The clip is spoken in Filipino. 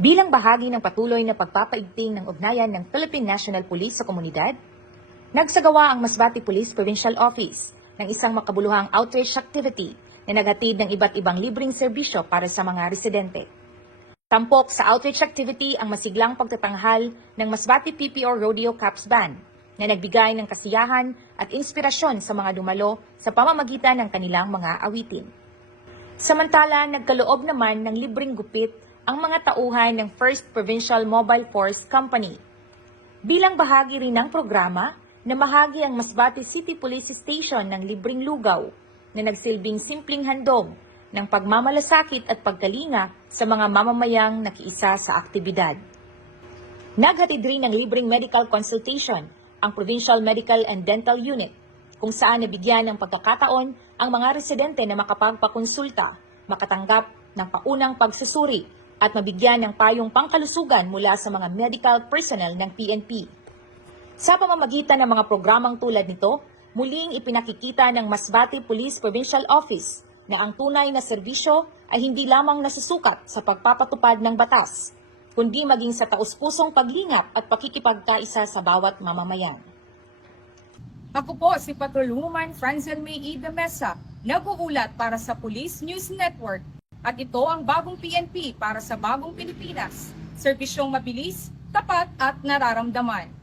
Bilang bahagi ng patuloy na pagpapaigting ng ugnayan ng Philippine National Police sa komunidad, nagsagawa ang Masbate Police Provincial Office ng isang makabuluhang outreach activity na naghatid ng iba't ibang libreng serbisyo para sa mga residente. Tampok sa outreach activity ang masiglang pagtatanghal ng Masbate PPO Rodeo Caps Band na nagbigay ng kasiyahan at inspirasyon sa mga dumalo sa pamamagitan ng kanilang mga awitin. Samantala, nagkaloob naman ng libreng gupit ang mga tauhan ng First Provincial Mobile Force Company. Bilang bahagi rin ng programa, namahagi ang Masbate City Police Station ng libreng lugaw na nagsilbing simpleng handog ng pagmamalasakit at pagkalinga sa mga mamamayang nakiisa sa aktibidad. Naghatid rin ng libreng medical consultation ang Provincial Medical and Dental Unit, kung saan nabigyan ng pagkakataon ang mga residente na makapagpakonsulta, makatanggap ng paunang pagsusuri at mabigyan ng payong pangkalusugan mula sa mga medical personnel ng PNP. Sa pamamagitan ng mga programang tulad nito, muling ipinakikita ng Masbate Police Provincial Office na ang tunay na serbisyo ay hindi lamang nasusukat sa pagpapatupad ng batas, kundi maging sa taus-pusong paglingap at pakikipagkaisa sa bawat mamamayan. Ako po si Patrolwoman Franzel May E. de Mesa, nag-uulat para sa Police News Network. At ito ang bagong PNP para sa bagong Pilipinas. Serbisyong mabilis, tapat at nararamdaman.